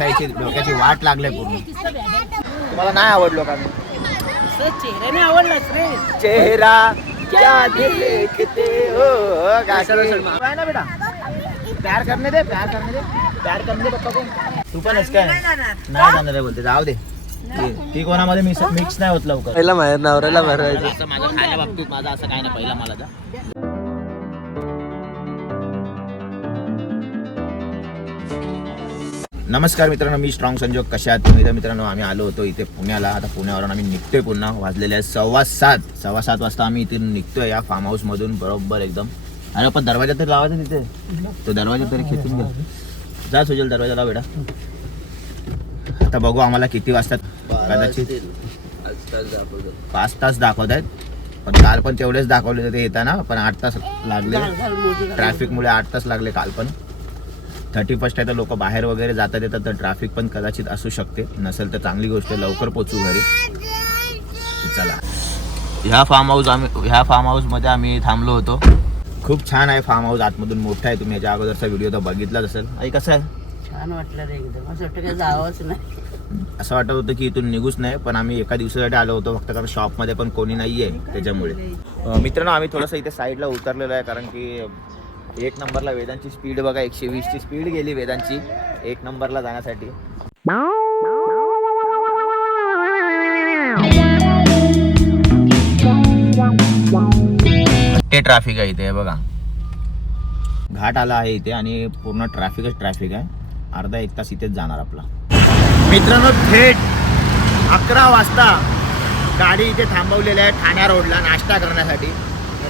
बसायची डोक्याची वाट लागले पूर्ण. तुम्हाला नाही आवडलो का? चेहऱ्याने आवडलाच रे. चेहरा क्या देखते हो काय ना बेटा. प्यार करने दे प्यार करने दे प्यार करने दे पप्पा को. तू पण काय नाही जाणार आहे बोलते. जाऊ दे ती कोणामध्ये मिक्स नाही होत लवकर. पहिला माहेर नवऱ्याला भरवायचं. असं माझं खाण्या बाबतीत माझं असं काय नाही. पहिला मला नमस्कार मित्रांनो, मी स्ट्रॉंग संजोग. कशा आहात तुम्ही? तर मित्रांनो आम्ही आलो होतो इथे पुण्याला. आता पुण्यावरून आम्ही निघतोय पुन्हा. वाजलेले आहे 7:15 वाजता आम्ही इथे निघतोय या फार्म हाऊस मधून बरोबर एकदम. अरे पण दरवाजा तरी लावायचा तिथे. तो दरवाजा तरी खेचून घ्या. जा सुजल दरवाजा लाव बेटा. आता बघू आम्हाला किती वाजतात. कदाचित 5 तास दाखवत आहेत. पण काल पण तेवढेच दाखवले होते येताना. पण 8 तास लागले ट्रॅफिकमुळे. 8 तास लागले काल पण. 31 आहे तर लोक बाहेर वगैरे जातात येतात तर ट्रॅफिक पण कदाचित असू शकते. नसेल तर चांगली गोष्ट आहे, लवकर पोचू घरी. चला ह्या फार्म हाऊस मध्ये आम्ही थांबलो होतो. खूप छान आहे फार्म हाऊस. आतमधून मोठा आहे. तुम्ही याच्या अगोदरचा व्हिडिओ तर बघितलाच असेल. आई कसं आहे? छान वाटलं रे एकदम. असं वाटतं काय जावंच नाही. असं वाटत होतं की इथून निघूच नाही. पण आम्ही एका दिवसासाठी आलो होतो फक्त, कारण शॉपमध्ये पण कोणी नाही आहे त्याच्यामुळे. मित्रांनो आम्ही थोडंसं इथे साईडला उतरलेलो आहे कारण की 1 नंबरला वेदांची स्पीड बघा. 120ची स्पीड गेली वेदांची 1 नंबरला जाण्यासाठी. ते ट्रॅफिक आहे इथे बघा. घाट आला आहे इथे आणि पूर्ण ट्रॅफिक आहे. अर्धा 1 तास इथेच जाणार आपला. मित्रांनो थेट 11 वाजता गाडी इथे थांबवलेली आहे ठाण्या रोडला नाश्ता करण्यासाठी.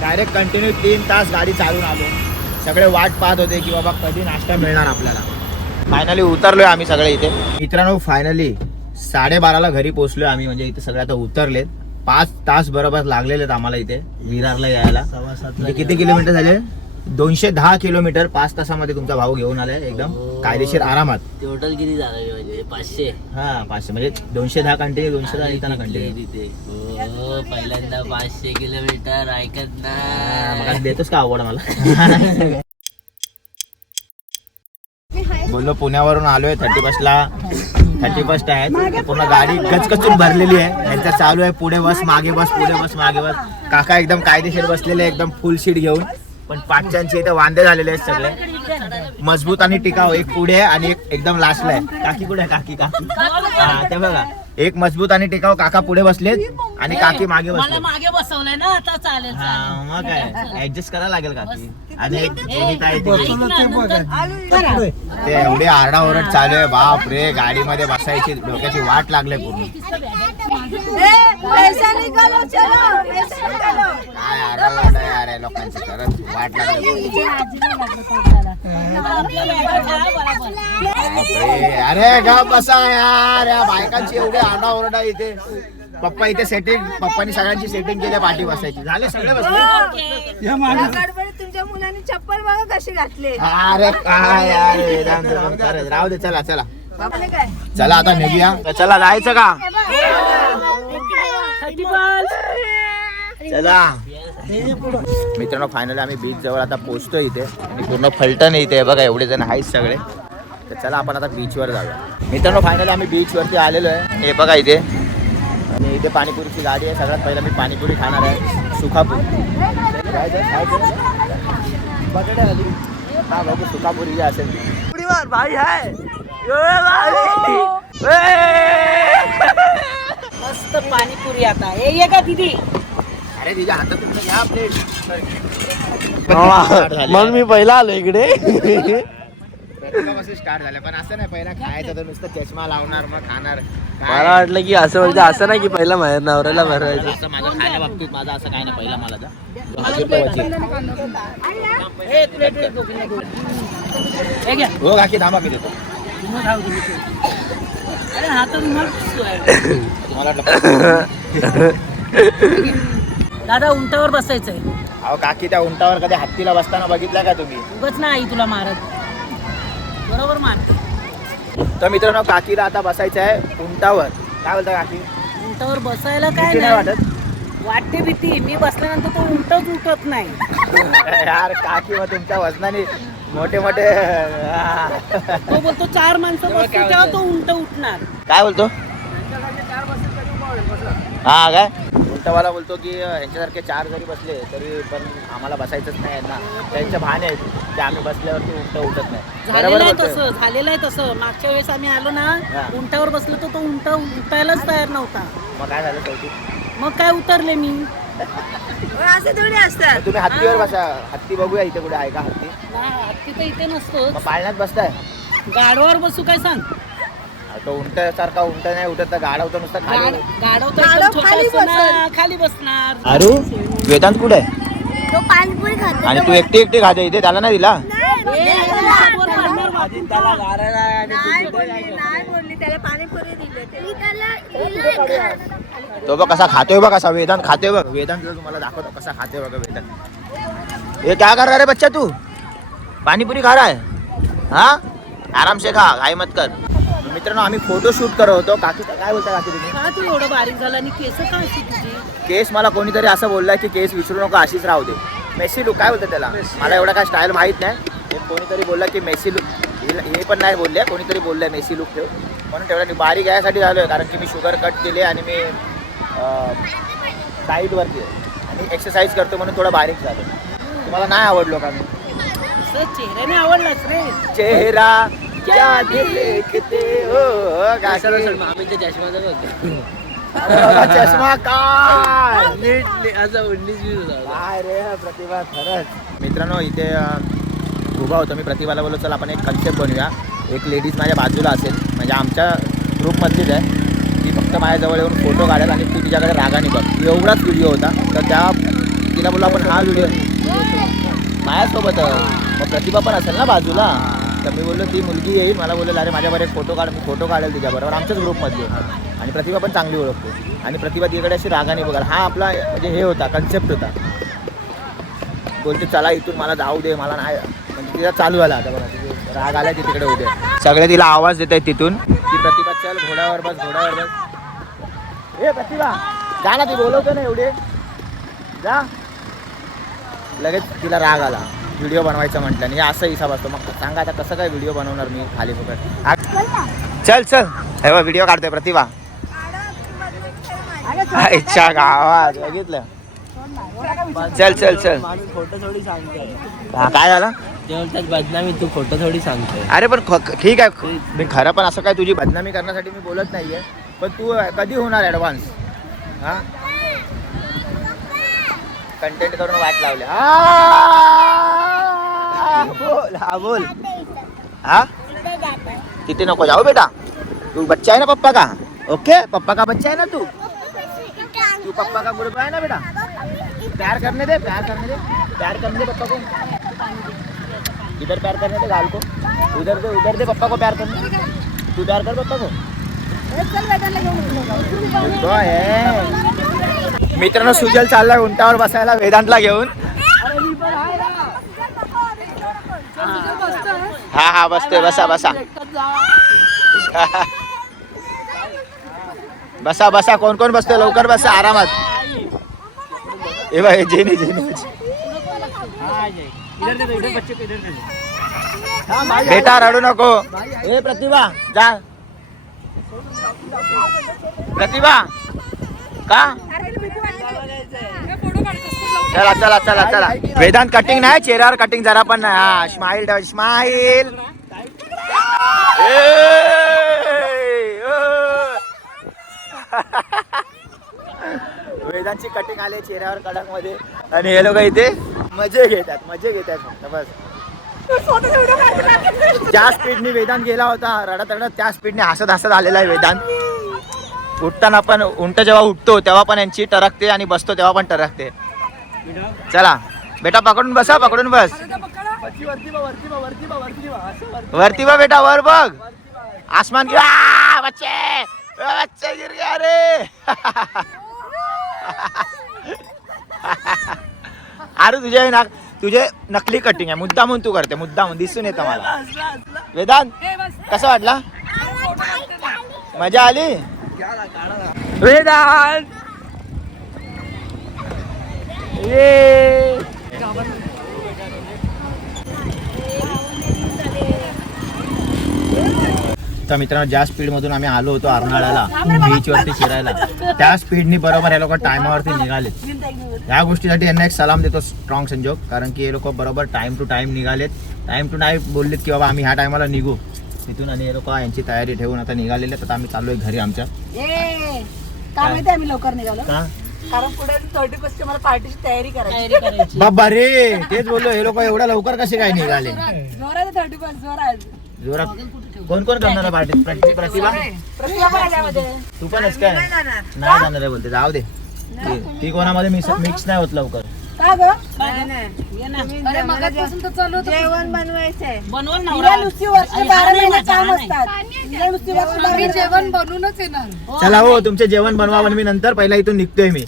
डायरेक्ट कंटिन्यू 3 तास गाडी चालून आलो. सगळे वाट पाहत होते की बाबा कधी नाश्ता मिळणार आपल्याला. फायनली उतरलोय आम्ही सगळे इथे. मित्रांनो फायनली 12:30ला घरी पोहोचलोय आम्ही. म्हणजे इथे सगळे आता उतरलेत. 5 तास बरोबर लागलेले आहेत आम्हाला इथे विरारला यायला. म्हणजे किती किलोमीटर झाले? 210 किलोमीटर 5 तासामध्ये तुमचा भाऊ घेऊन आलाय एकदम कायदेशीर आरामात. टोटल किती झालं म्हणजे 500? हा 500 म्हणजे 210 कंटिन्यू 210 येताना कंटिन्यू. हो पहिल्यांदा 500 किलोमीटर ऐकत ना. मग देतोस का आवड मला? बोललो पुण्यावरून आलोय 31 आहे. पूर्ण गाडी गचकचून भरलेली आहे. यांचा चालू आहे पुढे बस मागे बस पुढे बस मागे बस. काका एकदम कायदेशीर बसलेले एकदम फुल सीट घेऊन. पण पाठच्यांचे इथे वांदे झालेले आहेत सगळे. मजबूत आणि टिकाऊ. एक पुढे आहे आणि एक एकदम लास्टला आहे. काकी कुठे आहे? काकी हा ते बघा. एक मजबूत आणि टिकाऊ काका पुढे बसलेत आणि काकी मागे बसले. मागे बसवलंय ना आता. चालेल हा मग काय ऍडजस्ट करायला लागेल काकी. आणि एक ते एवढे आरडाओरड चालू आहे बाप रे. गाडीमध्ये बसायची डोक्याची वाट लागले पूर्ण. काय आरडाओरड यार लोकांची खरंच वाट लागली. अरे गा बसा यार. या बायकांची एवढी आरडाओरड इथे. पप्पा इथे सेटिंग. पप्पानी सगळ्यांची सेटिंग केली पाठी बसायची. झाले सगळे बसले. तुमच्या मुलांनी चप्पल बघा कशी घातली. अरे काय यार राहू दे. चला चला चला आता निघूया. चला जायचं का? चला मित्रांनो फायनली आम्ही बीच जवळ आता पोहोचतोय इथे. आणि पूर्ण फलटण इथे बघा एवढे जण आहेत सगळे. तर चला आपण आता बीचवर जाऊया. मित्रांनो फायनली आम्ही बीच वरती आलेलो आहे. हे बघा इथे. आणि इथे पाणीपुरीची गाडी आहे. सगळ्यात पहिला मी पाणीपुरी खाणार आहे. सुखापुरी हा बघू सुखापुरी जे असेल भाई आहे. मस्त पाणीपुरी आता. ये का दीदी? अरे तिच्या हातातून घ्या प्लेट. मग मी पहिला आलो इकडे. स्टार्ट झालं पण असं नाही. पहिला खायचं तर नुसतं चष्मा लावणार मग खाणार. मला वाटलं की असं म्हणजे असं नाही की पहिला माहेर नवऱ्याला भरवायचं. असं माझं खाण्या बाबतीत माझं असं काय नाही. पहिला मला हो काकी थांबा मी देतो. अरे हा तर मला वाटलं दादा उंटावर बसायचंय. अहो काकी त्या उंटावर कधी हत्तीला बसताना बघितलं का तुम्ही? उगच ना आई तुला मारत. बरोबर मारते. तर मित्रांनो काकीला आता बसायचं आहे उंटावर. काय बोलता काकी? उंटावर बसायला काय भीती नाही वाटत? वाटते भीती. मी बसल्यानंतर तो उंटच उठत नाही. यार काकी मग तुमच्या वजनाने मोठे मोठे तो बोलतो 4 माणसं बसतील तेव्हा तो उंट उठणार. काय बोलतो हा काय उलटावाला बोलतो की ह्यांच्यासारखे 4 जरी बसले तरी पण आम्हाला बसायचंच नाही यांना. त्यांच्या भान आहेत की आम्ही बसल्यावरती उंट उठत नाही. झालेलं आहे बोलतोय. तसं, झालेलं आहे तसं. मागच्या वेळेस आम्ही आलो ना, हा. उंटावर बसलो तर तो उंट उठायलाच तयार नव्हता. मग काय झालं शेवटी मग काय उतरले मी. असे थोडी असतात. मग तुम्ही हत्तीवर बसा. हत्ती बघूया इथे कुठे आहे का हत्ती. हत्ती तर इथे नसतो. मग पाळण्यात बसताय. गाडवावर बसू काय सांग. तो उंट सारखा उंट नाही उठत तर गाडा होतं नुसतं खाली. गाडव तर गाढव एकदम छोटा खाली असतो ना, बसेल. खाली बसणार. अरे वेदांत कुठे आहे तो पाणीपुरी खातो. आणि तू एकटी एकटी खाते इथे त्याला नाही दिला. नाही बोलली त्याला पाणीपुरी दिली. तो बघ कसा खातोय बघ कसा वेदांत खातोय बघ. वेदांत तुम्हाला दाखवतो कसा खातोय बघा वेदांत. ये क्या कर रहा रे बच्चा तू पाणीपुरी खा रहा है हा आराम से खा घाई मत कर. मित्रांनो आम्ही फोटो शूट करत होतो. काकी काय बोलता काकी तुम्ही. का तू एवढं बारीक झाला आणि केस का अशी तुझी. केस मला कोणीतरी असं बोललाय की केस विसरू नका अशीच राहू दे. मेसी लुक काय बोलतात त्याला मला एवढा काय स्टाईल माहित नाही. हे कोणीतरी बोलला की मेसी लुक हे पण नाही बोलले कोणीतरी बोललंय मेसी लुक ठेव म्हणून तेवढा बारीक यासाठी झालोय कारण की मी शुगर कट केली आणि मी डाईटवरती आहे आणि एक्सरसाइज करतो म्हणून थोडं बारीक झालो. तुम्हाला नाही आवडलो का मी. असं चेहऱ्याने आवडलाच रे. चेहरा क्या देखते हो आम्ही ते चष्माचं बघ. चष्मा काय नीट असं 19-20 होता. काय रे प्रतिभा खरंच. मित्रांनो इथे उभा होतो मी प्रतिभाला बोललो चल आपण एक कन्सेप्ट बनवूया. एक लेडीज माझ्या बाजूला असेल म्हणजे आमच्या ग्रुपमधलीच आहे. ती फक्त माझ्याजवळ येऊन फोटो काढेल आणि तू तिच्याकडे रागाने बघ. एवढाच व्हिडिओ होता तर त्या तिला बोललो आपण हा व्हिडिओ माझ्यासोबत मग प्रतिभा पण असेल ना बाजूला. तर मी बोललो ती मुलगी येईल मला बोलेल अरे माझ्याबरोबर एक फोटो काढ मी फोटो काढेल तिच्याबरोबर आमच्याच ग्रुपमध्ये आणि प्रतिभा पण चांगली ओळखतो आणि प्रतिभा तिकडे अशी रागाने बघाल. हा आपला म्हणजे हे होता कन्सेप्ट होता. बोलते चला इथून मला जाऊ दे मला नाही म्हणजे तिला चालू झाला आता बघा राग आला ती तिकडे उद्या सगळे तिला आवाज देत आहेत तिथून की प्रतिभा चल घोड्यावर बस घोड्यावर बस. ए प्रतिभा जा ना ती बोलवतो ना एवढे जा. लगेच तिला राग आला व्हिडिओ बनवायचा म्हटलं आणि असं हिसाब असतो. मग सांगा आता कसं काय व्हिडिओ बनवणार मी खाली फुकट. चल चल हे बघ व्हिडिओ काढतोय प्रतिभा. इच्छा गावात बघितलं. चल चल चल फोटो थोडी सांगतोय. हा काय झालं ते बोलतात बदनामी तू फोटो थोडी सांगतोय. अरे पण ठीक आहे मी खरं पण असं काय तुझी बदनामी करण्यासाठी मी बोलत नाहीये पण तू कधी होणार ॲडव्हान्स हा कंटेंट करून वाट लावले. बोल हा बोल हा तिथे नको जाऊ बेटा तू बच्चा आहे ना पप्पा का. ओके पप्पा का बच्चा है ना तू पप्पा का ग्रुप है ना बेटा. प्यार करने दे प्यार करने दे प्यार करने दे पप्पा को. इधर प्यार करने दे गाल को उधर दे पप्पा को प्यार करने दे. तू प्यार कर पप्पा को. मित्रांनो सुजल चाललाय उंटावर बसायला वेदांतला घेऊन. हा हा बसतोय बसा बसा बसा बसा कोण कोण बसतोय लवकर बसा आरामात. ए भाई जेनी जेनी बेटा रडू नको. ए प्रतिभा जा प्रतिभा का चला चला चला चला. वेदांत कटिंग नाही चेहऱ्यावर कटिंग जरा पण नाही. हा स्माइल ठेव स्माइल. वेदांची कटिंग आली चेहऱ्यावर कडक मध्ये आणि हे लोक इथे मजे घेतात फक्त बस. ज्या स्पीडने वेदांत गेला होता रडत रडत त्या स्पीडने हसत हसत आलेला आहे वेदांत. उठताना पण उंट जेव्हा उठतो तेव्हा पण यांची टरकते आणि बसतो तेव्हा पण टरकते. चला बेटा पकडून बसा पकडून बस. वरती बा बेटा वर बघ आसमान गिरा बच्चे बच्चे गिर गया रे. अरे तुझे नकली कटिंग आहे मुद्दामून तू करते मुद्दामून दिसून येतं मला. वेदांत कसं वाटला मजा आली वेदांत. ये आता मित्रांनो ज्या स्पीड मधून आम्ही आलो होतो अर्नाळ्याला बीच वरती फिरायला त्या स्पीडनी बरोबर हे लोक टायमावरती निघालेत. या गोष्टीसाठी यांना एक सलाम देतो स्ट्रॉंग संजोग, कारण की हे लोक बरोबर टाइम टू टाइम निघालेत. टाइम टू टाइम बोललेत की बाबा आम्ही ह्या टायमाला निघू तिथून, आणि हे लोक यांची तयारी ठेवून आता निघालेले. तर आम्ही चाललोय घरी आमच्या. काय माहिती आम्ही लवकर निघालो का कारण पुढे 31 मला पार्टीची तयारी करायची. बाबा रे तेच बोललो, हे लोक एवढ्या लवकर कसे काय निघाले. जोरात 31 जोरात. जोरात कोण कोण करणार आहे पार्टी? प्रतिभा प्रतिभा पण आल्यामध्ये. तू पण आहेस काय? नाही जाणार आहे बोलते, जाऊ दे. ती कोणामध्ये मिक्स नाही होत लवकर. का ग? अरे मगाचपासून तर चालू होतं. जेवण बनवायचंय. बनवून नवरा नुसती वर्ष 12 महिने काम असतात. नुसती वर्ष जेवण बनवूनच येणार. चला हो तुमचे जेवण बनवा, पण मी नंतर पहिला इथून निघतोय मी.